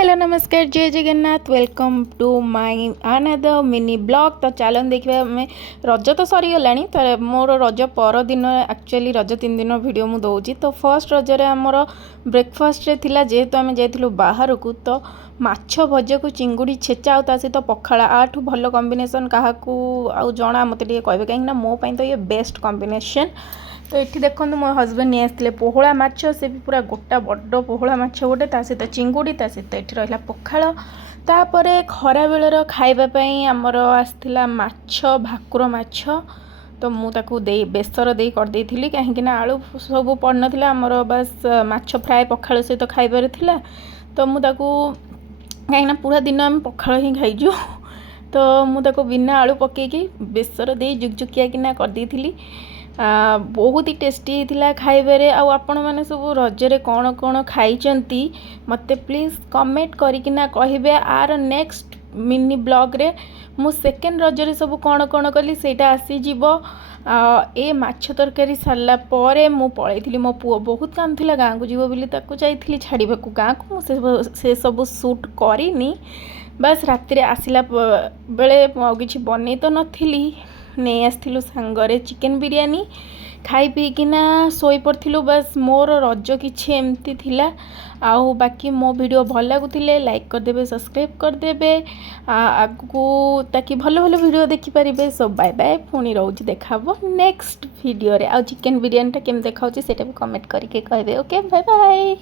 Hello नमस्कार जय Jagannath welcome to my another mini blog. तो चलन देखिए आम रज तो सरीगला तो मोर रज पर दिन एक्चुअली रज 3 दिन वीडियो मुझे दूसरी। तो फर्स्ट रजरे आमर ब्रेकफास्ट रे थिला जेहेतु आम जाइलु बाहर को तो माछ भजा को चिंगुड़ी छेचा आ सहित पखाड़ा आठू भल कॉम्बिनेशन क्या जना मत कहे कहीं मो तो ये बेस्ट कॉम्बिनेशन। तो ये देखो मो हजबैंड नहीं आसते पोहला माछ से भी पूरा गोटा बड़ पोहला माछ गोटे सहित चिंगुड़ी सहित ये रहा पखाड़। तापर खरा बेलर खावाई आमर आसला माछ भाकुर माछ। तो मुझे बेसर दे करदे कहीं आलू सब पड़ ना आमर बस माछ फ्राए पखाड़ सहित खाइबार थिला। तो मुझे कहीं पूरा दिन आम पखाड़ ही खाइजु। तो मुझे बिना आलू पकईकी बेसर दे जुकजुकिया किना करदे बहुत ही टेस्टी होता खाइबारे। आपण मैंने सब रजरे कौन कौन खाई मत प्लीज कमेंट करना कहे। आर नेक्स्ट मिनी ब्लॉग रे मु सेकेंड रजरे सब कौन कौन कली सेटा आसीजिव। ए माछ तरकारी सरला परे मु पलैथी मो पुओ बहुत कांदुला गाँ को जीव बोली जाइली छाड़ा गाँ को से सब शूट करनी। बस राति आसला बेले कि बन तो नी नहीं आसलु सांगरे चिकेन बिरयानी खाई पीकिना शोई पड़ू। बस मोर रज किछि एमती थिला। आउ बाकी मो वीडियो भल लगुले लाइक करदे सब्सक्राइब करदे आगु ताकि भल भल वीडियो देखिपारे। सो बाय बाय पुणी रोज देखा नेक्स्ट वीडियो रे। आ चिकेन बिरयानी टा केम देखा से भी कमेंट करके कहबे। Okay bye bye.